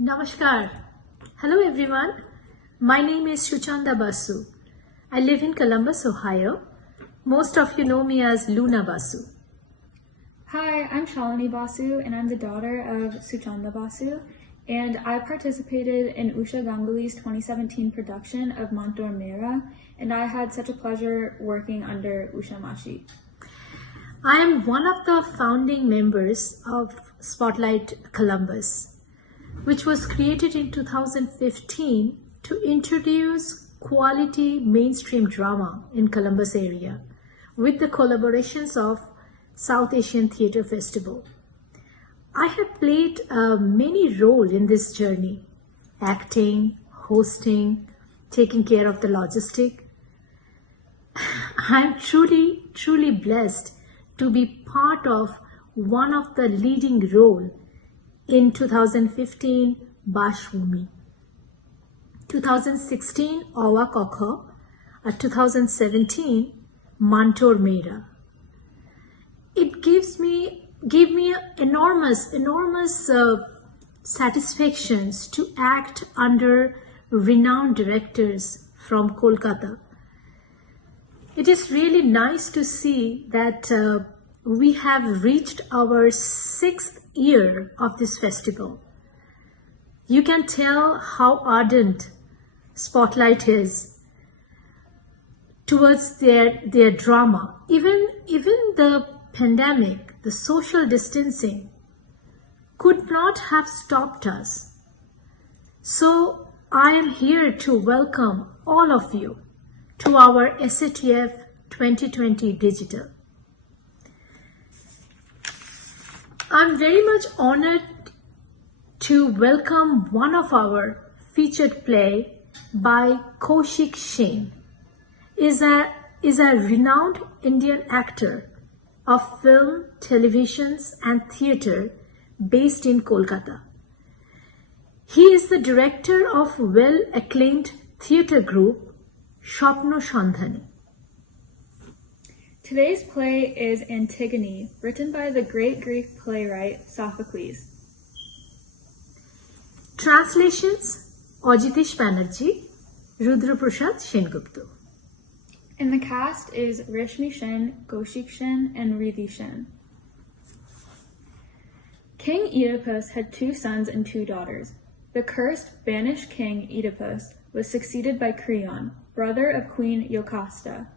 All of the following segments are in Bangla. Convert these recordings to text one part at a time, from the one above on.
Namaskar. Hello everyone. My name is Suchanda Basu. I live in Columbus, Ohio. Most of you know me as Luna Basu. Hi, I'm Shalini Basu, and I'm the daughter of Suchanda Basu, and I participated in Usha Ganguly's 2017 production of Mantor Mera, and I had such a pleasure working under Usha Mashi. I am one of the founding members of Spotlight Columbus, which was created in 2015 to introduce quality mainstream drama in Columbus area with the collaborations of South Asian Theatre Festival. I have played many roles in this journey: acting, hosting, taking care of the logistic. I am truly blessed to be part of one of the leading role in 2015 Bashbhumi, 2016 Awa Kokho, 2017 Mantor Mera. It gave me enormous satisfactions to act under renowned directors from Kolkata. It is really nice to see that we have reached our 6th year of this festival. You can tell how ardent Spotlight is towards their drama. Even the pandemic, the social distancing could not have stopped us. So I am here to welcome all of you to our SATF 2020 Digital. I'm very much honored to welcome one of our featured play by Kaushik Sen. Is a renowned Indian actor of film, televisions and theatre based in Kolkata. He is the director of well-acclaimed theatre group Shopno Sandhani. Today's play is Antigone, written by the great Greek playwright Sophocles. Translations: Ajitesh Banerjee, Rudra Prasad Sengupta. And the cast is Rishmi Sen, Kaushik Sen, and Riddhi Sen. King Oedipus had 2 sons and 2 daughters. The cursed, banished king Oedipus was succeeded by Creon, brother of Queen Jocasta.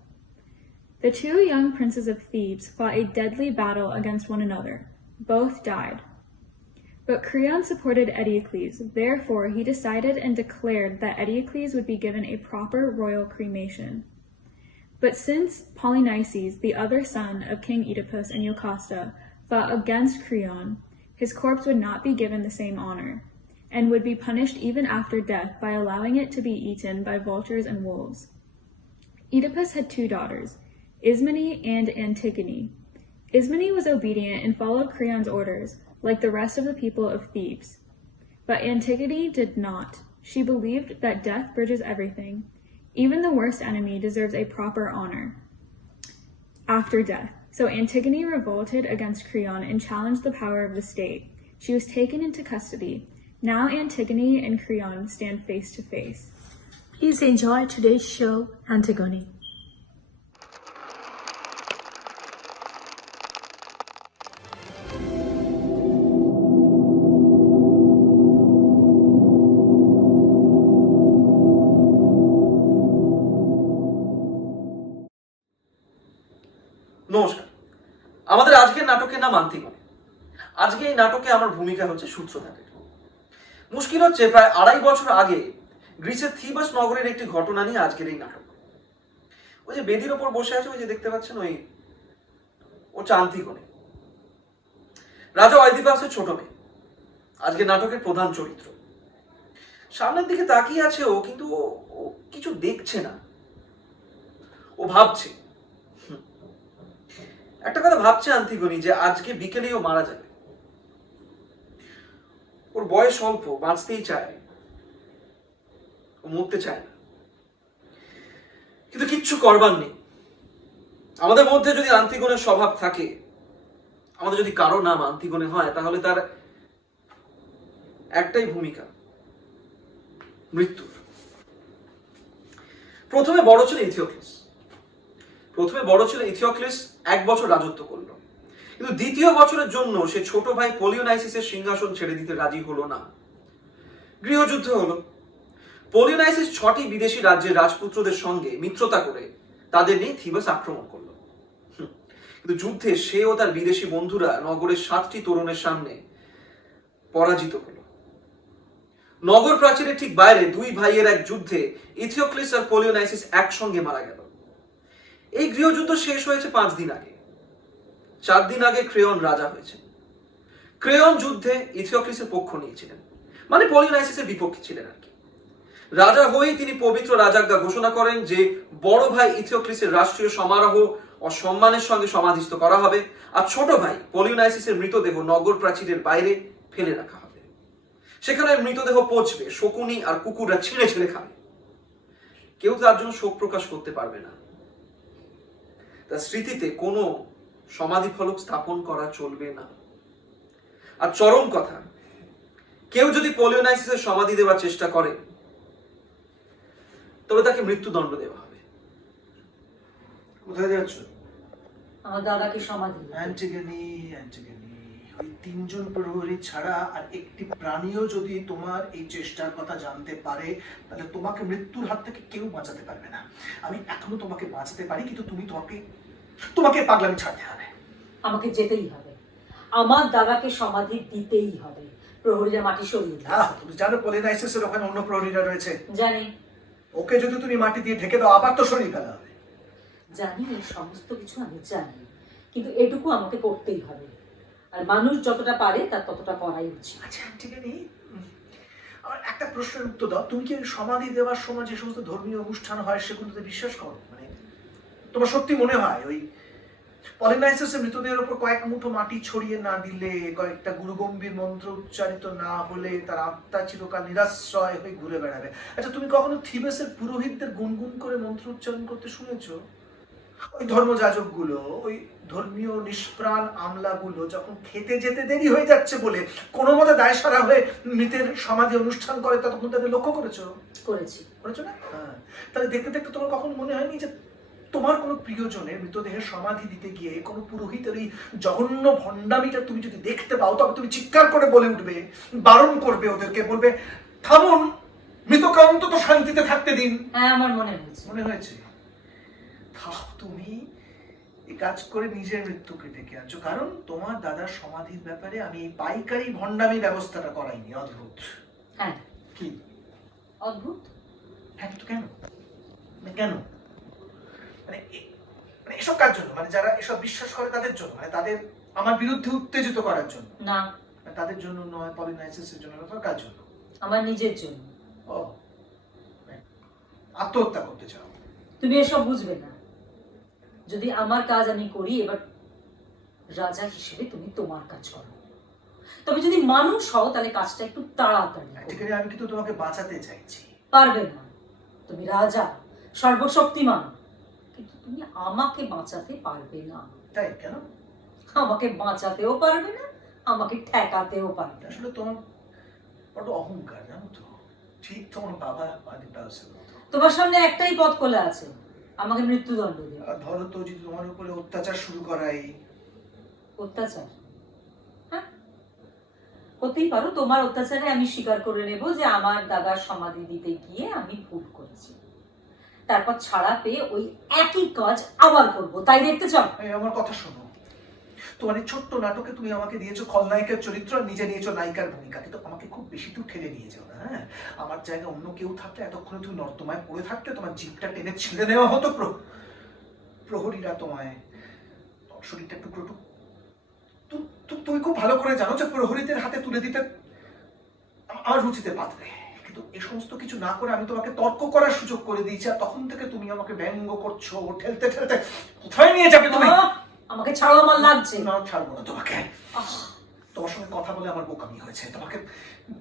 The 2 young princes of Thebes fought a deadly battle against one another. Both died. But Creon supported Eteocles, therefore he decided and declared that Eteocles would be given a proper royal cremation. But since Polynices, the other son of King Oedipus and Jocasta, fought against Creon, his corpse would not be given the same honor, and would be punished even after death by allowing it to be eaten by vultures and wolves. Oedipus had 2 daughters, Ismene and Antigone. Ismene was obedient and followed Creon's orders, like the rest of the people of Thebes. But Antigone did not. She believed that death bridges everything. Even the worst enemy deserves a proper honor after death. So Antigone revolted against Creon and challenged the power of the state. She was taken into custody. Now Antigone and Creon stand face to face. Please enjoy today's show, Antigone. নমস্কার। আমাদের আজকের নাটকের নাম আন্তিগণে। আজকে এই নাটকে আমার ভূমিকা হচ্ছে সূত্রধারের। মুশকিল হচ্ছে প্রায় 2.5 বছর আগে গ্রিসের থিবাস নগরের একটি ঘটনা নিয়ে আজকের এই নাটক। ওই যে বেদির ওপর বসে আছে, ওই যে দেখতে পাচ্ছেন, ও হচ্ছে আন্তিগণে, রাজা অয়দিপাসের ছোট মেয়ে। আজকের নাটকের প্রধান চরিত্র। সামনের দিকে তাকিয়ে আছে ও, কিন্তু ও কিছু দেখছে না। ও ভাবছে, একটা কথা ভাবছে আন্তিগণি, যে আজকে বিকেলেই ও মারা যাবে। ওর বয়স অল্প, বাঁচতেই চায়, ও মরতে চায় না, কিন্তু কিচ্ছু করবার নেই। আমাদের মধ্যে যদি আন্তিগণের স্বভাব থাকে, আমাদের যদি কারো নাম আন্তিগণে হয়, তাহলে তার একটাই ভূমিকা, মৃত্যুর। প্রথমে বড় ছিল ইথিওক্লিস 1 বছর রাজত্ব করলো, কিন্তু দ্বিতীয় বছরের জন্য সে ছোট ভাই পলিওনাইসিসের সিংহাসন ছেড়ে দিতে রাজি হলো না। গৃহযুদ্ধ হলো। পলিওনাইসিস 6টি বিদেশি রাজ্যের রাজপুত্রদের সঙ্গে মিত্রতা করে তাদের নিয়ে থিবাস আক্রমণ করলো। কিন্তু যুদ্ধে সে ও তার বিদেশি বন্ধুরা নগরের 7টি তরুণের সামনে পরাজিত হলো। নগর প্রাচীরের ঠিক বাইরে 2 ভাইয়ের এক যুদ্ধে ইথিওক্লিস আর পলিওনাইসিস একসঙ্গে মারা গেল। এই গৃহযুদ্ধ শেষ হয়েছে 5 দিন আগে। 4 দিন আগে ক্রেয়ন রাজা হয়েছে। ক্রেয়ন যুদ্ধে ইথিওক্লিসের পক্ষ নিয়েছিলেন, মানে পলিওনাইসিসের বিপক্ষে ছিলেন আর কি। রাজা হয়েই তিনি পবিত্র রাজাজ্ঞা ঘোষণা করেন যে বড় ভাই ইথিওক্লিসের রাষ্ট্রীয় সমারোহ ও সম্মানের সঙ্গে সমাধিস্থ করা হবে, আর ছোট ভাই পলিওনাইসিসের মৃতদেহ নগর প্রাচীরের বাইরে ফেলে রাখা হবে। সেখানে মৃতদেহ পচবে, শকুনি আর কুকুররা ছিঁড়ে ছিঁড়ে খাবে। কেউ তার জন্য শোক প্রকাশ করতে পারবে না। তার স্মৃতিতে কোনো সমাধি ফলক স্থাপন করা চলবে না। আর চরম কথা, কেউ যদি পলিওনাইসিসের সমাধি দেওয়ার চেষ্টা করে তবে তাকে মৃত্যুদণ্ড দেওয়া হবে। কোথায় যাচ্ছ? আমার দাদাকে সমাধি দিতে। অ্যান্টিগনি, ওই 3 জন প্রহরী ছাড়া আর একটি প্রাণীও যদি তোমার এই চেষ্টার কথা জানতে পারে তাহলে তোমাকে মৃত্যুর হাত থেকে কেউ বাঁচাতে পারবে না। আমি এখনো তোমাকে বাঁচাতে পারি, কিন্তু তোমাকে পাগলামি ছাড়তে হবে। আমাকে যেতেই হবে, আমার দাদাকে সমাধি দিতেই হবে। প্রহরীরা মাটি সরিয়ে দাও। তুমি জানো পলিনাইসিসের ওখানে অন্য প্রহরীরা রয়েছে। জানি। ওকে যদি তুমি মাটি দিয়ে ঢেকে দাও আবার তো সরিয়ে ফেলা হবে। জানি, এই সমস্ত কিছু আমি জানি, কিন্তু এটুকু আমাকে করতেই হবে। আর মানুষ যতটা পারে তার ততটা করাই উচিত। আচ্ছা ঠিক আছে, আমার একটা প্রশ্নের উত্তর দাও। তুমি কি সমাধি দেওয়ার সময় যে সমস্ত ধর্মীয় অনুষ্ঠান হয় সেগুলোতে বিশ্বাস করো? মানে তোমার সত্যি মনে হয় ওই পলিনাইসিসের মৃতদেহের উপর কয়েক মুঠো মাটি ছড়িয়ে না দিলে, কয়েকটা গুরুগম্ভীর মন্ত্র উচ্চারিত না হলে তার আত্মা চিরকাল নিরাশ্রয় হয়ে ঘুরে বেড়াবে? আচ্ছা তুমি কখনো থিবেসের পুরোহিতদের গুনগুন করে মন্ত্র উচ্চারণ করতে শুনেছো? ওই ধর্মযাজকগুলো, ওই ধর্মীয় নিষ্প্রাণ আমলাগুলো যখন খেতে যেতে দেরি হয়ে যাচ্ছে বলে কোনো মতে দায় সারা হয়ে মৃতের সমাধি অনুষ্ঠান করে, তখন তাদের লক্ষ্য করেছো? করেছো না? হ্যাঁ। তাহলে দেখতে দেখতে তোমার কখন মনে হয়নি যে তোমার কোনো প্রিয়জনের মৃতদেহের সমাধি দিতে গিয়ে কোনো পুরোহিতের এই জঘন্য ভণ্ডামিটা তুমি যদি দেখতে পাও, তবে তুমি চিৎকার করে বলে উঠবে, বারণ করবে ওদেরকে, বলবে থামুন, মৃতকে অন্তত শান্তিতে থাকতে দিন। হ্যাঁ, আমার মনে হয়েছে। তুমি এই কাজ করে নিজের মৃত্যুকে ডেকে আনছো, কারণ তোমার দাদার সমাধির ব্যাপারে আমি এই পাইকারি ভণ্ডামি ব্যবস্থাটা করাইনি। অদ্ভুত। হ্যাঁ। কি অদ্ভুত? হ্যাঁ, কিন্তু কেন? কেন মানে এসব কার জন্য? মানে যারা এসব বিশ্বাস করে তাদের জন্য? মানে তাদের আমার বিরুদ্ধে উত্তেজিত করার জন্য? না, তাদের জন্য নয়, পলিনাইসিসের জন্য নয়, কার জন্য? আমার নিজের জন্য। ও, আত্মহত্যা করতে চাও? তুমি এসব বুঝবে না। যদি আমার কাজ আমি করি, এবার রাজা হিসেবে তুমি তোমার কাজ করো। তবে যদি মানুষ হও তাহলে কাজটা একটু তাড়াতাড়ি করো। আমি কিন্তু তোমাকে বাঁচাতে চাইছি। পারবে না। তুমি রাজা, সর্বশক্তিমান, কিন্তু তুমি আমাকে বাঁচাতে পারবে না। তাই কেন? আমাকে বাঁচাতেও পারবে না, আমাকে ঠেকাতেও পারবে না। আসলে তোমার বড় অহংকার, জানো তো? ঠিক তোমার বাবা আদিবাসীর মতো। তোমার সামনে একটাই পথ খোলা আছে, আমাকে মৃত্যুদণ্ড দেবে। ধরো তো যদি তোমার উপরে অত্যাচার শুরু করাই। অত্যাচার? হ্যাঁ, হতেই পারো। তোমার অত্যাচারে আমি স্বীকার করে নেব যে আমার দাদার সমাধি দিতে গিয়ে আমি ভুল করেছি। তারপর ছাড়া পেয়ে ওই একই কাজ আবার করব। তাই দেখতে চাও? আমার কথা শোনো। তোমার এই ছোট্ট নাটকে তুমি আমাকে দিয়েছো খলনায়িকার চরিত্র, আর নিজে নিয়েছো নায়িকার ভূমিকা, কিন্তু আমাকে খুব বেশি দূর ঠেলে নিয়ে যাও না। হ্যাঁ, আমার জায়গায় অন্য কেউ থাকলে এতক্ষণে তুমি নর্দমায় পড়ে থাকতে, তোমার জিভটা টেনে ছিঁড়ে নেওয়া হতো। প্রহরীরা তোমায় শরীরটা টুকরো তুমি খুব ভালো করে জানো যে প্রহরীদের হাতে তুলে দিতে আমার রুচিতে বাঁধবে, কিন্তু এই সমস্ত কিছু না করে আমি তোমাকে তর্ক করার সুযোগ করে দিয়েছি, আর তখন থেকে তুমি আমাকে ব্যঙ্গ করছো, ঠেলতে ঠেলতে কোথায় নিয়ে যাবে তুমি? আমাকে ছাড়ো, আমার লাগছে। না, ছাড়বো না তোমাকে। তোমার সঙ্গে কথা বলে আমার বোকামি হয়েছে। তোমাকে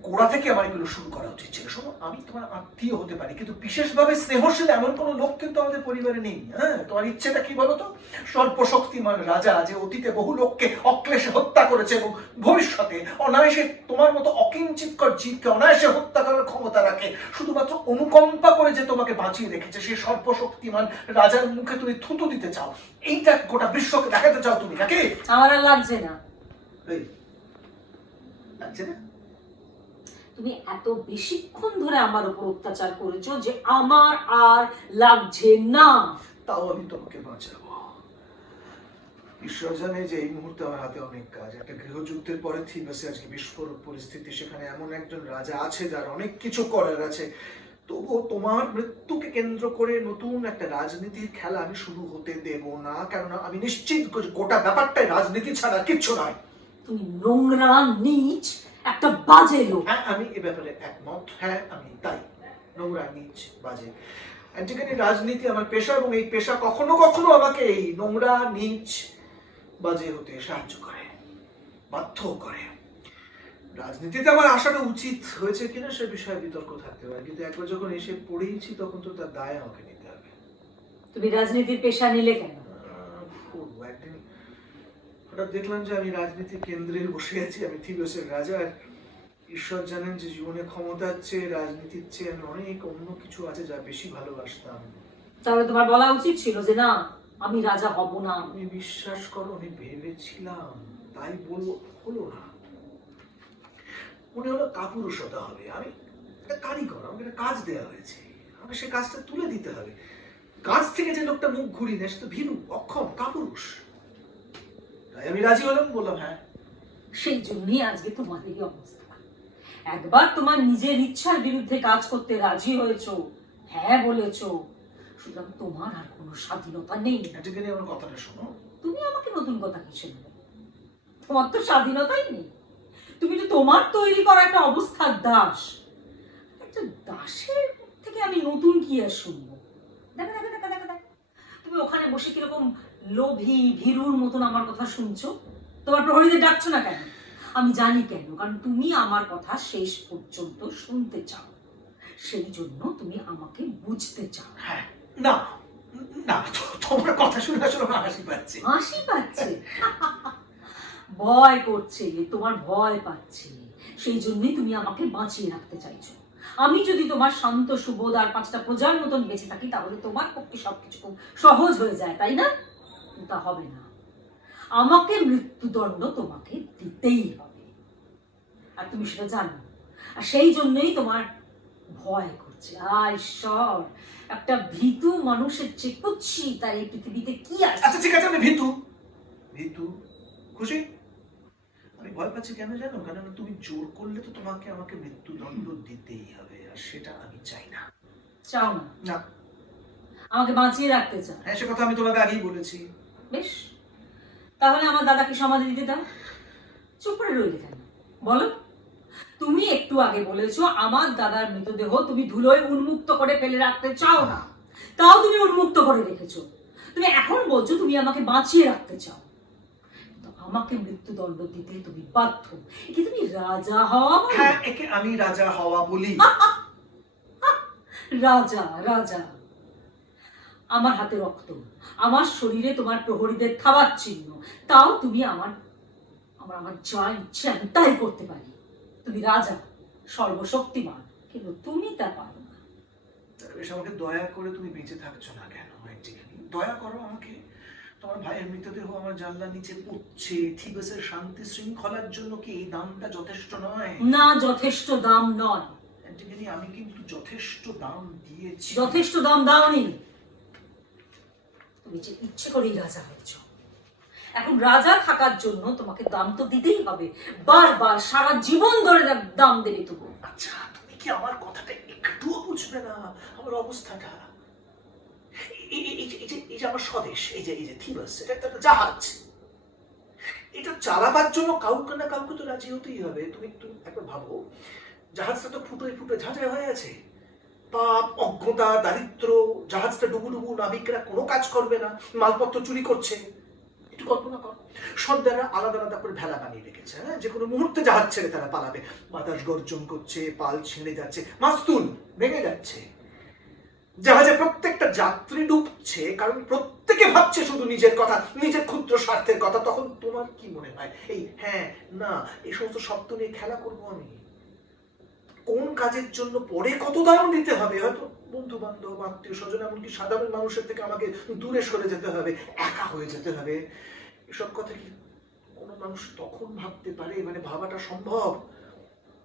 গোড়া থেকে আমার এগুলো শুরু করা উচিত ছিল। শোনো, আমি তোমার আত্মীয় হতে পারি, কিন্তু বিশেষভাবে স্নেহশীল এমন কোনো লোক কিন্তু আমাদের পরিবারে নেই। হ্যাঁ, তোমার ইচ্ছেটা কি বলো তো? সর্বশক্তিমান রাজা যে অতীতে বহু লোককে অক্লেশে হত্যা করেছে এবং ভবিষ্যতে অনায়াসে তোমার মতো অকিঞ্চিৎকর জীবকে অনায়াসে হত্যা করার ক্ষমতা রাখে, শুধুমাত্র অনুকম্পা করে যে তোমাকে বাঁচিয়ে রেখেছে, সেই সর্বশক্তিমান রাজার মুখে তুমি থুতু দিতে চাও, এইটা গোটা বিশ্বকে দেখাতে চাও তুমি নাকি? আমার আর লাগছে না। এই, লাগছে না? তুমি এত বেশিক্ষণ ধরে আমার উপর অত্যাচার করেছো যে আমার আর লাগছে না। তাও আমি তোমাকে বাঁচাবো। ঈশ্বর জানে যে এই মুহূর্তে আমার হাতে অনেক কাজ। একটা গৃহযুদ্ধের পরে থিবাসে আজকে বিস্ফোরক পরিস্থিতি, সেখানে এমন একজন রাজা আছে যার অনেক কিছু করার আছে। তবুও তোমার মৃত্যুকে কেন্দ্র করে নতুন একটা রাজনীতির খেলা আমি শুরু হতে দেব না, কেননা আমি নিশ্চিত গোটা ব্যাপারটাই রাজনীতি ছাড়া কিচ্ছু নয়। তুমি নোংরা, নীচ, একটা বাজে লোক। হ্যাঁ, আমি এ ব্যাপারে একমত। হ্যাঁ, আমি তাই নোংরা, নীচ, বাজে। অ্যান্টিগনি, রাজনীতি আমার পেশা এবং এই পেশা কখনো কখনো আমাকে এই নোংরা, নীচ, বাজে হতে সাহায্য করে, বাধ্য করে। রাজনীতিতে আমার আসাটা উচিত হয়েছে কিনা সে বিষয়ে বিতর্ক থাকতে পারে, কিন্তু একবার যখন এসে পড়েইছি তখন তো তার দায় আমাকে নিতে হবে। তুমি রাজনীতির পেশা নিলে কেন? করবো একদিন। হঠাৎ দেখলাম যে আমি রাজনীতির কেন্দ্রে বসে আছি, আমি থিবাসের রাজা। আর ঈশ্বর জানেন যে জীবনে ক্ষমতার চেয়ে রাজনীতির চেয়ে আমি অনেক অন্য কিছু আছে যা বেশি ভালোবাসতাম। তাহলে তোমার বলা উচিত ছিল যে না, আমি রাজা হব না। আমি বিশ্বাস করো, আমি ভেবেছিলাম, তাই বলবো, হলো না। মনে হলো কাপুরুষতা হবে। আমি একটা কারিগর, আমাকে একটা কাজ দেওয়া হয়েছে, আমাকে সে কাজটা তুলে দিতে হবে। কাজ থেকে যে লোকটা মুখ ঘুরিয়ে নেয় সে তো ভীরু, অক্ষম, কাপুরুষ। তাই আমি রাজি হলাম, বললাম হ্যাঁ। সেই জন্যই আজকে তোমার এই অবস্থা। একবার তোমার নিজের ইচ্ছার বিরুদ্ধে কাজ করতে রাজি হয়েছো, হ্যাঁ বলেছো, সুতরাং তোমার আর কোনো স্বাধীনতা নেই। অ্যান্টিগনি, আমার কথাটা শোনো। তুমি আমাকে নতুন কথা কিসে বলো? তোমার তো স্বাধীনতাই নেই। তুমি তো তোমার তৈরি করা একটা অবস্থার দাস। একটা দাসের থেকে আমি নতুন কি আর শুনবো? দেখা দেখা দেখা দেখা দেখা তুমি ওখানে বসে কিরকম লোভী ভীরুর মতন আমার কথা শুনছো। তোমার প্রহরীদের ডাকছো না কেন? আমি জানি কেন, কারণ তুমি আমার কথা শেষ পর্যন্ত শুনতে চাও। সেই জন্য তুমি আমাকে বুঝতে চাও। হ্যাঁ, না না, তোমার কথা শুনে আসলে আমার হাসি পাচ্ছে। হাসি পাচ্ছে? ভয় করছে, তোমার ভয় পাচ্ছে। সেই জন্যই তুমি আমাকে বাঁচিয়ে রাখতে চাইছো। আমি যদি তোমার শান্ত সুবোধ আর 5টা প্রজার মতন বেঁচে থাকি, তাহলে তোমার পক্ষে সবকিছু খুব সহজ হয়ে যায়, তাই না? তা হবে না। আমাকে মৃত্যুদণ্ড তোমাকে দিতেই হবে, আর তুমি সেটা জানো। আর সেই জন্যই তোমার ভয় করছে। ঈশ্বর, একটা ভীতু মানুষের চেয়ে কুচ্ছি তার এই পৃথিবীতে কি আছে? আচ্ছা ঠিক আছে, আমি ভীতু। ভীতু, খুশি? আমি ভয় পাচ্ছি কেন জানো? কারণ তুমি জোর করলে তো তোমাকে আমাকে মৃত্যুদণ্ড দিতেই হবে, আর সেটা আমি চাই না। চাও না? না। আমাকে বাঁচিয়ে রাখতে চাও? হ্যাঁ, সে কথা আমি তোমাকে আগেই বলেছি। বেশ, তাহলে আমার দাদাকে সমাধি দিতে দাও। চুপ করে রইলে কেন বলো? তুমি একটু আগে বলেছো আমার দাদার মৃতদেহ তুমি ধুলোয় উন্মুক্ত করে ফেলে রাখতে চাও না, তাও তুমি উন্মুক্ত করে রেখেছো। তুমি এখন বলছো তুমি আমাকে বাঁচিয়ে রাখতে চাও, কিন্তু আমাকে মৃত্যুদণ্ড দিতে তুমি বাধ্য। একে তুমি রাজা হওয়া বলো? হ্যাঁ, একে আমি রাজা হওয়া বলি। রাজা রাজা? আমার হাতে রক্ত, আমার শরীরে তোমার প্রহরীদের খাবার চিহ্ন, তাও তুমি আমার আমার আমার যা ইচ্ছে আমি তাই করতে পারি। তুমি রাজা, সর্বশক্তিমান, কিন্তু তুমি তা পারো না। বেশ, আমাকে দয়া করে তুমি বেঁচে থাকছো না কেন? দয়া করো আমাকে। তোমার ভাইয়ের মৃতদেহ আমার জানলার নিচে পড়ছে, থিবাসের শান্তি শৃঙ্খলার জন্য কি এই দামটা যথেষ্ট নয়? না, যথেষ্ট দাম নয়। অ্যান্টিগনি, আমি কিন্তু যথেষ্ট দাম দিয়েছি। যথেষ্ট দাম দাওনি। তুমি যে ইচ্ছে করেই রাজা হয়েছ। এখন রাজা থাকার জন্য তোমাকে দাম তো দিতেই হবে, বারবার সারা জীবন ধরে দাম দেবে তুমি। আচ্ছা, তুমি কি আমার কথাটা একটুও বুঝবে না? আমার অবস্থাটা, এই যে আমার স্বদেশ, এই যে থিবাস, এটা একটা জাহাজ। এটা চালাবার জন্য কাউকে না কাউকে তো রাজি হতেই হবে। তুমি একটু একবার ভাবো, জাহাজটা তো ফুটোয় ফুটোয় ঝাঁঝায় হয়ে আছে। পাপ, অজ্ঞতা, দারিদ্র, জাহাজটা ডুবু ডুবু, নাবিকরা কোনো কাজ করবে না, মালপত্র চুরি করছে। একটু কল্পনা কর, সর্দাররা আলাদা আলাদা করে ভেলা বানিয়ে রেখেছে, হ্যাঁ, যে কোনো মুহূর্তে জাহাজ ছেড়ে তারা পালাবে। বাতাস গর্জন করছে, পাল ছিঁড়ে যাচ্ছে, মাস্তুল ভেঙে যাচ্ছে, জাহাজে প্রত্যেকটা যাত্রী ডুবছে, কারণ প্রত্যেকে ভাবছে শুধু নিজের কথা, নিজের ক্ষুদ্র স্বার্থের কথা। তখন তোমার কি মনে হয় এই হ্যাঁ না এই সমস্ত শব্দ নিয়ে খেলা করবো আমি? কোন কাজের জন্য পরে কত দাম দিতে হবে, হয়তো বন্ধু বান্ধব, আত্মীয় স্বজন, এমনকি সাধারণ মানুষের থেকে আমাকে দূরে সরে যেতে হবে, একা হয়ে যেতে হবে, এসব কথা কি কোনো মানুষ তখন ভাবতে পারে? মানে ভাবাটা সম্ভব?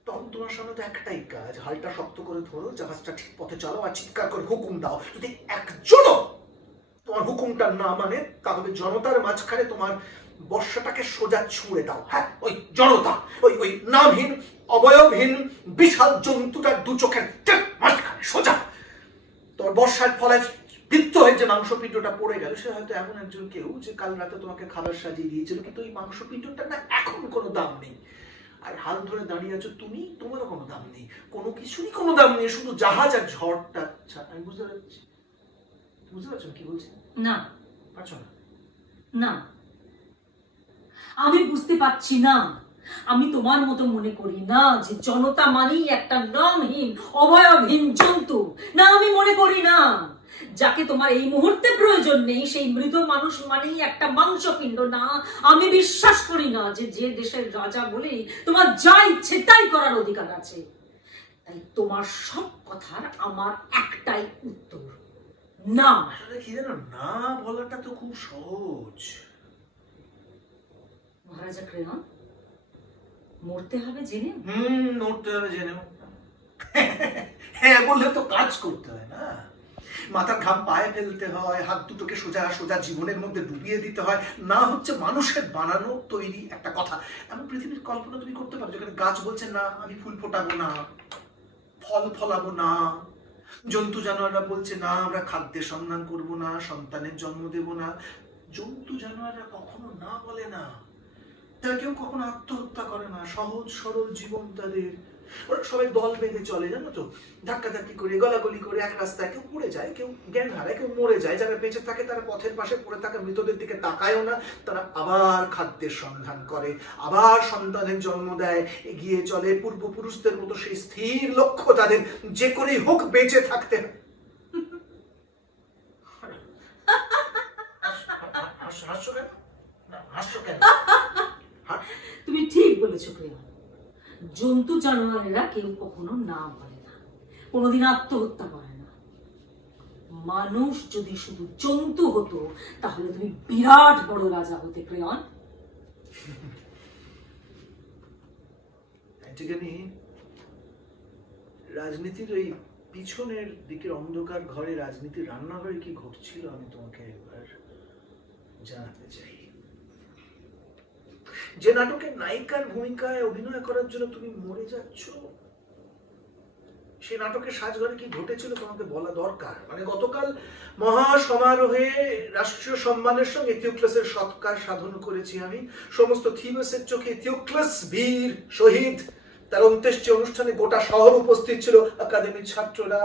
তখন তোমার সামনে তো একটাই কাজ, হালটা শক্ত করে ধরো, জাহাজটা ঠিক পথে চালাও আর চিৎকার করে হুকুম দাও। যদি একজনও তোমার হুকুমটা না মানে, তাহলে জনতার মাঝখানে তোমার বর্ষাটাকে সোজা ছুঁড়ে দাও। হ্যাঁ, ওই জনতা, ওই নামহীন অবয়বহীন বিশাল জন্তুটার দু চোখের মাঝখানে সোজা। তোমার বর্ষার ফলে বৃত্ত হয়ে যে মাংসপিণ্ডটা পড়ে গেল, সে হয়তো এমন একজন কেউ যে কাল রাতে তোমাকে খাবার সাজিয়ে দিয়েছিল, কিন্তু ওই মাংসপিণ্ডটা না এখন কোনো দাম নেই। আর হাল ধরে দাঁড়িয়ে আছো তুমি, তোমারও কোনো দাম নেই, কোনো কিছুরই কোনো দাম নেই, শুধু জাহাজ আর ঝড়টা। আচ্ছা, আমি বুঝতে পারছি, বুঝতে পারছো কি বলছি? না, পারছো না? না, আমি বুঝতে পারছি না। আমি তোমার মতো মনে করি না যে জনতা মানেই একটা নামহীন অবয়বহীন জন্তু। না, আমি মনে করি না। যাকে তোমার এই মুহূর্তে প্রয়োজন নেই সেই মৃত মানুষ মানেই একটা মাংসপিণ্ড। না, আমি বিশ্বাস করি না যে যে দেশের রাজা বলেই তোমার যা ইচ্ছে তাই করার অধিকার আছে। তাই তোমার সব কথার আমার একটাই উত্তর, না। আসলে কি জানো, না বলাটা তো খুব সহজ। মহারাজা ক্রেয়ন, মরতে হবে জেনে? মরতে হবে জেনেও। হ্যাঁ বললে তো কাজ করতে হয় না, মাথার ঘাম পায়ে ফেলতে হয়, হাত দুটোকে সোজা সোজা জীবনের মধ্যে ডুবিয়ে দিতে হয়। না হচ্ছে মানুষের বানানো তৈরি একটা কথা। এমন পৃথিবীর কল্পনা তুমি করতে পারো যেখানে গাছ বলছে না আমি ফুল ফোটাবো না, ফল ফলাবো না, জন্তু জানোয়াররা বলছে না আমরা খাদ্যের সন্ধান করব না, সন্তানের জন্ম দেব না। জন্তু জানোয়াররা কখনো না বলে না, তারা কেউ কখনো আত্মহত্যা করে না, সহজ সরল জীবন তাদের। ওরা সবাই দল বেঁধে চলে, জানো তো, ধাক্কাধাক্কি করে, গলাগলি করে এক রাস্তায় কেউ পড়ে যায়, কেউ জ্ঞান হারায়, কেউ মরে যায়। যারা বেঁচে থাকে তারা পথের পাশে পড়ে থাকা মৃতদের দিকে তাকায়ও না, তারা আবার খাদ্যের সন্ধান করে, আবার সন্তানের জন্ম দেয়, এগিয়ে চলে পূর্বপুরুষদের মতো। সেই স্থির লক্ষ্য তাদের, যে করেই হোক বেঁচে থাকতে। হাস্য কেন? হাস্য কেন? তুমি ঠিক বলেছো প্রিয়া। জন্তু জানোয়ারেরা কেউ কখনো না বলে না, কোনোদিন আত্মহত্যা করে না। মানুষ যদি শুধু জন্তু হতো তাহলে তুমি বিরাট বড় রাজা হতে প্রিয়ন। ঠিকানি রাজনীতির ওই পিছনের দিকের অন্ধকার ঘরে, রাজনীতির রান্নাঘরে কি ঘটছিল আমি তোমাকে একবার জানাতে চাই। যে নাটকের নায়িকার ভূমিকায় অভিনয় করার জন্য তুমি মরে যাচ্ছ, সেই নাটকের সাজঘরে কি ঘটেছিল তোমাকে বলা দরকার। মানে গতকাল মহা সমারোহে রাষ্ট্রীয় সম্মানের সঙ্গে ইথিওক্লাসের সৎকার সাধন করেছি আমি। সমস্ত থিবাসের চোখে ইথিওক্লাস বীর শহীদ। তার অন্ত্যেষ্টি অনুষ্ঠানে গোটা শহর উপস্থিত ছিল। একাডেমির ছাত্ররা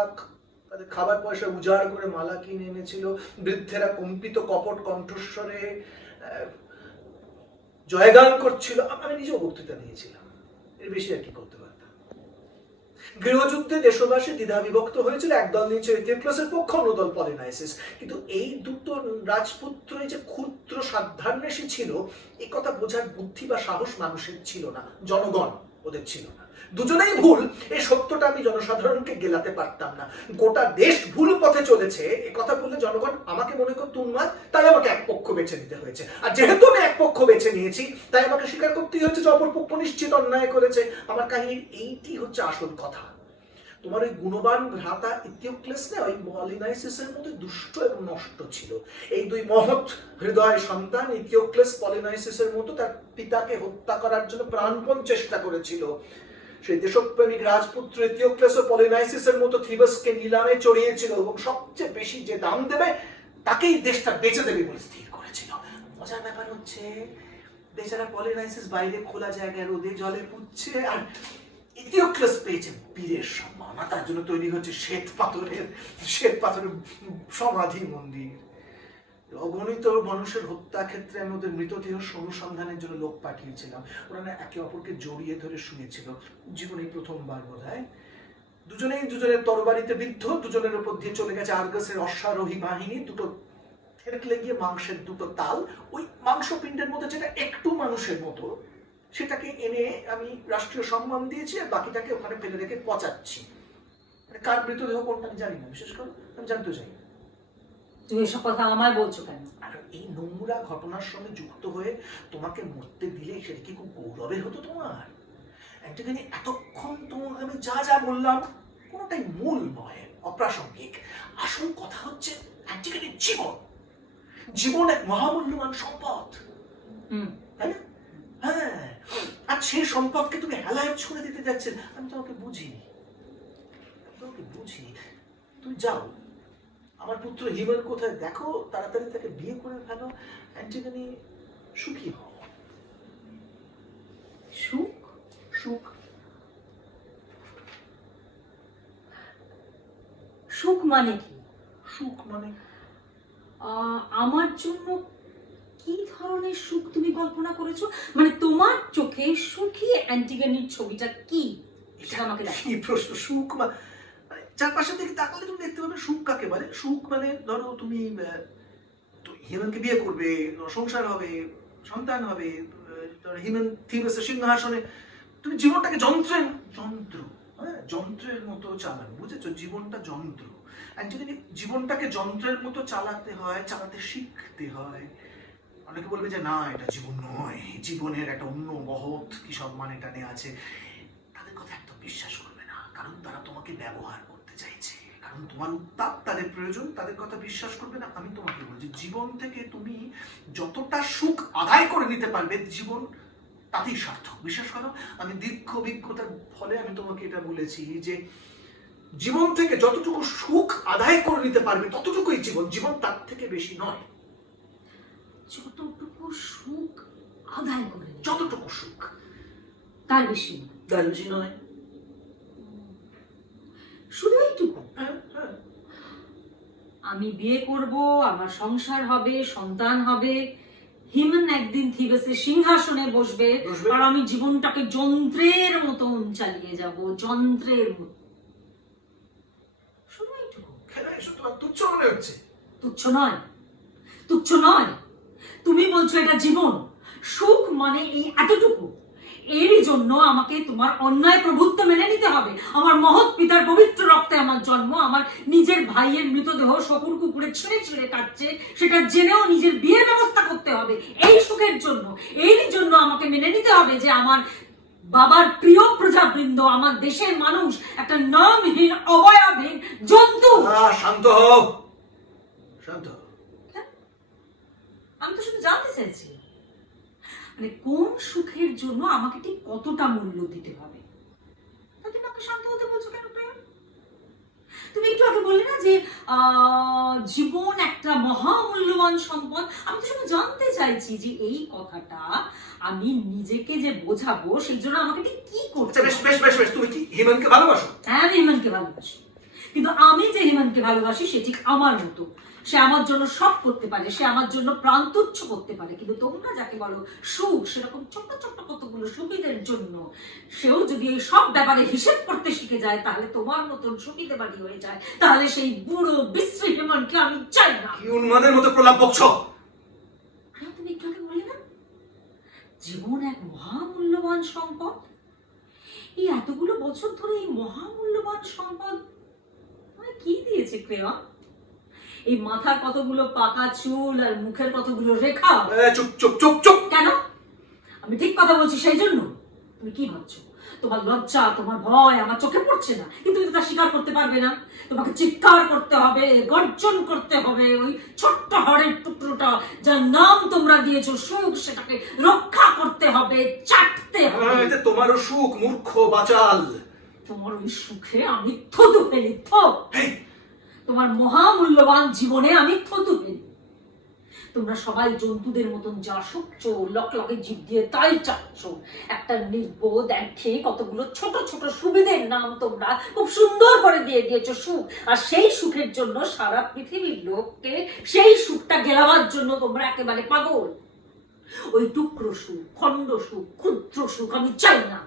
তাদের খাবার পয়সা উজাড় করে মালা কিনে এনেছিল। বৃদ্ধেরা কম্পিত কপট কণ্ঠস্বরে জয়গান করছিল। আমি নিজেও বক্তৃতা দিয়েছিলাম, এর বেশি আর কি করতে পারতাম। গৃহযুদ্ধে দেশবাসী দ্বিধা বিভক্ত হয়েছিল, একদল নিয়েছিল ইথিওক্লাসের পক্ষ, অন্যদল পলিনাইসিস। কিন্তু এই দুটো রাজপুত্রই যে ক্ষুদ্র সাধ্যান্বেষী ছিল, এ কথা বোঝার বুদ্ধি বা সাহস মানুষের ছিল না, জনগণ ওদের ছিল না। দুজনেই ভুল, এই সত্যটা আমি জনসাধারণকে গেলাতে পারতাম না। গোটা দেশ ভুল পথে চলেছে এ কথা বললে জনগণ আমাকে মনে করত উন্মাদ, তাই আমাকে এক পক্ষ বেছে নিতে হয়েছে। আর যেহেতু আমি এক পক্ষ বেছে নিয়েছি, তাই আমাকে স্বীকার করতেই হচ্ছে যে অপর পক্ষ নিশ্চিত অন্যায় করেছে। আমার কাহিনীর এইটি হচ্ছে আসল কথা। তোমার ওই গুণবান ভ্রাতা ইথিওক্লাস না ওই পলিনাইসিসের মধ্যে দুষ্ট এবং নষ্ট ছিল। এই দুই মহৎ হৃদয় সন্তান ইথিওক্লাস পলিনাইসিসের মতো তার পিতাকে হত্যা করার জন্য প্রাণপণ চেষ্টা করেছিল। সেই দেশপ্রেমিক রাজপুত্র ইথিওক্লাস ও পলিনাইসিসের মতো থিবাসকে নিলামে চড়িয়েছিল এবং সবচেয়ে বেশি যে দাম দেবে তাকেই দেশটা বেচে দেবে বলে স্থির করেছিল। মজার ব্যাপার হচ্ছে বেচারা পলিনাইসিস বাইরে খোলা জায়গায় রোদে জলে পুচ্ছে, আর ইথিওক্লাস পেয়েছে বীরের সম্মান। তার জন্য তৈরি হচ্ছে শ্বেত পাথরের সমাধি মন্দির। অগণিত মানুষের হত্যা ক্ষেত্রে আমি ওদের মৃতদেহ অনুসন্ধানের জন্য লোক পাঠিয়েছিলাম। ওরা না একে অপরকে জড়িয়ে ধরে শুয়েছিল, জীবনে প্রথমবার বোধহয়। দুজনেই দুজনের তরবারিতে বিদ্ধ, দুজনের উপর দিয়ে চলে গেছে আর্গাসের অশ্বারোহী বাহিনী। দুটো থেতলে গিয়ে মাংসের দুটো তাল, ওই মাংসপিণ্ডের মধ্যে যেটা একটু মানুষের মতো, সেটাকে এনে আমি রাষ্ট্রীয় সম্মান দিয়েছি, আর বাকিটাকে ওখানে ফেলে রেখে পচাচ্ছি। মানে কার মৃতদেহ কোনটা আমি জানি না, বিশেষ করে আমি জানতে চাই না। তুমি এসব কথা আমায় বলছো কেন? আর এই নোংরা ঘটনার সঙ্গে যুক্ত হয়ে তোমাকে মরতে দিলে সেটা কি খুব গৌরবের হতো তোমার? একটুখানি এতক্ষণ তোমাকে আমি যা যা বললাম কোনোটাই মূল নয়, অপ্রাসঙ্গিক। আসল কথা হচ্ছে একটুখানি জীবন। জীবন এক মহামূল্যবান সম্পদ, তাই না? হ্যাঁ, আর সেই সম্পদকে তুমি হেলায় ছুড়ে দিতে যাচ্ছেন। আমি তোমাকে বুঝি, তুমি যাও, আমার পুত্র হিমেল কোথায় দেখো, তাড়াতাড়ি তাকে বিয়ে করে ফেলো, অ্যান্টিগনি সুখী হও। সুখ? সুখ? সুখ মানে কি? সুখ মানে আমার জন্য কি ধরনের সুখ তুমি কল্পনা করেছো? মানে তোমার চোখে সুখী অ্যান্টিগনির ছবিটা কি, সেটা আমাকে দেখো। কি প্রশ্ন! সুখ মানে চারপাশের দিকে তাকালে তুমি দেখতে পাবে সুখ কাকে বলে। সুখ মানে ধরো তুমি হিমেনকে বিয়ে করবে, সংসার হবে, সন্তান হবে, হিমেন থিবেসের সিংহাসনে, তুমি জীবনটাকে যন্ত্রের মতো চালাবে, বুঝেছো? জীবনটা যন্ত্র। অ্যাকচুয়ালি জীবনটাকে যন্ত্রের মতো চালাতে হয়, চালাতে শিখতে হয়। অনেকে বলবে যে না, এটা জীবন নয়, জীবনের একটা অন্য মহৎ কি সম্মান এখানে আছে। তাদের কথা একদম বিশ্বাস করবে না, কারণ তারা তোমাকে ব্যবহার করতে চাইছে, কারণ তোমার উত্তাপ তাদের প্রয়োজন। তাদের কথা বিশ্বাস করবে না। আমি তোমাকে বলছি, জীবন থেকে তুমি যতটা সুখ আদায় করে নিতে পারবে, জীবন তাতেই সার্থক। বিশ্বাস করো, আমি দীর্ঘ অভিজ্ঞতার ফলে আমি তোমাকে এটা বলেছি যে জীবন থেকে যতটুকু সুখ আদায় করে নিতে পারবে ততটুকুই জীবন। জীবন তার থেকে বেশি নয়। যতটুকু সুখ আদায় করে নিতে, যতটুকু সুখ, তার বেশি না। তার বেশি নয়। শুধু এইটুকু? হ্যাঁ, হ্যাঁ। আমি বিয়ে করব, আমার সংসার হবে, সন্তান হবে, হিমেন একদিন থিবেসের সিংহাসনে বসবে, আর আমি জীবনটাকে যন্ত্রের মতন চালিয়ে যাব, যন্ত্রের মতো। শুধু এইটুকু? কেন এসব তোমার তুচ্ছ মনে হচ্ছে? তুচ্ছ নয়, তুচ্ছ নয়। তুমি বলছো এটা জীবন। সুখ মানে এই এতটুকু। এরই জন্য আমাকে তোমার অন্যায় প্রভুত্ব মেনে নিতে হবে। আমার মহৎ পিতার পবিত্র রক্তে আমার জন্ম, আমার নিজের ভাইয়ের মৃতদেহ শকুর কুকুরে ছিঁড়ে ছিঁড়ে কাটছে, সেটা জেনেও নিজের বিয়ের ব্যবস্থা করতে হবে এই সুখের জন্য। এরই জন্য আমাকে মেনে নিতে হবে যে আমার বাবার প্রিয় প্রজাবৃন্দ, আমার দেশের মানুষ একটা নামহীন অবয়বহীন জন্তু। শান্ত হও, শান্ত হও। আমি তো শুধু জানতে চাইছি, মানে কোন সুখের জন্য আমাকে ঠিক কতটা মূল্য দিতে হবে? তুমি আমাকে শান্ত হতে বলছো কেন প্রেম? তুমি একটু আগে বললে না যে জীবন একটা মহামূল্যবান সম্পদ। আমি তো শুধু জানতে চাইছি যে এই কথাটা আমি নিজেকে যে বোঝাবো সেই জন্য আমাকে ঠিক কি করতে হবে? বেশ, তুমি কি হিমেনকে ভালোবাসো? হ্যাঁ, আমি হিমেনকে ভালোবাসি, কিন্তু আমি যে হিমেনকে ভালোবাসি সে ঠিক আমার মতো। সে আমার জন্য সব করতে পারে, সে আমার জন্য প্রাণ তুচ্ছ করতে পারে, কিন্তু তোমরা যাকে বলো সুখ, সেরকম ছোট্ট ছোট্ট কতগুলো সুখীদের জন্য সেও যদি এই সব ব্যাপারে হিসেব করতে শিখে যায়, তাহলে তোমার মতন সুখীতে বাড়ি হয়ে যায়, তাহলে সেই বুড়ো বিশ্রী হিমনকে আমি চাই না। কি উন্মাদের মতো প্রলাপ বকছো? তুমি একটু আগে বললে না জীবন এক মহামূল্যবান সম্পদ। এই এতগুলো বছর ধরে এই মহামূল্যবান সম্পদ কি দিয়েছে ক্রেওয়া? এই মাথার কতগুলো পাকা চুল আর মুখের কতগুলো রেখা। চুপ চুপ চুপ চুপ। কেন? আমি ঠিক কথা বলছি সেই জন্য। তুমি কি ভাবছো তোমার লজ্জা, তোমার ভয় আমার চোখে পড়ছে না? কিন্তু তুমি তা স্বীকার করতে পারবে না। তোমাকে চিৎকার করতে হবে, গর্জন করতে হবে, ওই ছোট্ট হাড়ের টুকরোটা যার নাম তোমরা দিয়েছো সুখ, সেটাকে রক্ষা করতে হবে, চাটতে হবে। এতে তোমারও সুখ, মূর্খ বাচাল। তোমার ওই সুখে আমি থতু ফেলি, তোমার মহামূল্যবান জীবনে আমি থতু ফেলি। তোমরা সবাই জন্তুদের মতন যা শুকছ, লকলকে জিভ দিয়ে তাই চাচ্ছ। একটা নির্বোধ একঘেয়ে কতগুলো ছোট ছোট সুবিধের নাম তোমরা খুব সুন্দর করে দিয়ে দিয়েছো সুখ, আর সেই সুখের জন্য সারা পৃথিবীর লোককে সেই সুখটা গেলাবার জন্য তোমরা একেবারে পাগল। ওই টুকরো সুখ, খণ্ড সুখ, ক্ষুদ্র সুখ আমি চাই না।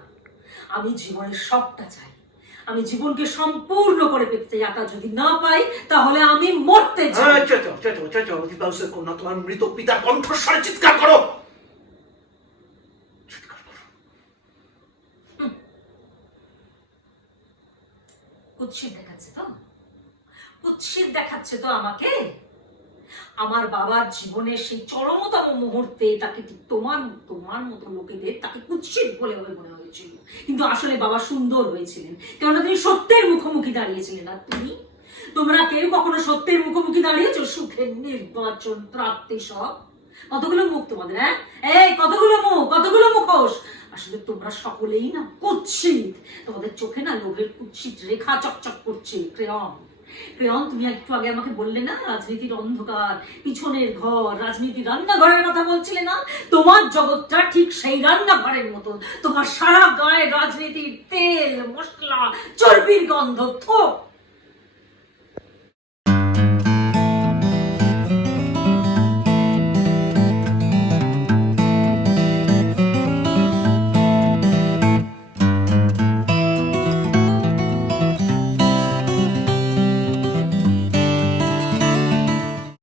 আমি জীবনের সবটা চাই। আমি জীবনকে সম্পূর্ণ করে পেতে চাই। যদি না পাই তাহলে আমি মরতে চাই। অতীতাংশের কন্যা, তোমার মৃত পিতার কণ্ঠস্বরে চিৎকার করো। কুৎসিত দেখাচ্ছে তো, কুৎসিত দেখাচ্ছে তো আমাকে। আমার বাবার জীবনের সেই চরমতম মুহূর্তে তাকে ঠিক তোমার মতো লোকেদের তাকে কুৎসিত বলে মনে হয়েছিল, কিন্তু আসলে বাবা সুন্দর হয়েছিলেন, কেননা তিনি সত্যের মুখোমুখি দাঁড়িয়েছিলেন। আর তোমরা কেউ কখনো সত্যের মুখোমুখি দাঁড়িয়েছো? সুখের নির্বাচন, প্রাপ্তি, সব কতগুলো মুখ তোমাদের, হ্যাঁ এই কতগুলো মুখ, কতগুলো মুখোশ। আসলে তোমরা সকলেই না কুৎসিত। তোমাদের চোখে না লোভের কুৎসিত রেখা চকচক করছে। প্রেয়ন, তুমি একটু আগে আমাকে বললে না রাজনীতির অন্ধকার, পিছনের ঘর, রাজনীতির রান্নাঘরের কথা বলছিলে না? তোমার জগৎটা ঠিক সেই রান্নাঘরের মতো। তোমার সারা গায়ে রাজনীতির তেল, মশলা, চর্বির গন্ধ।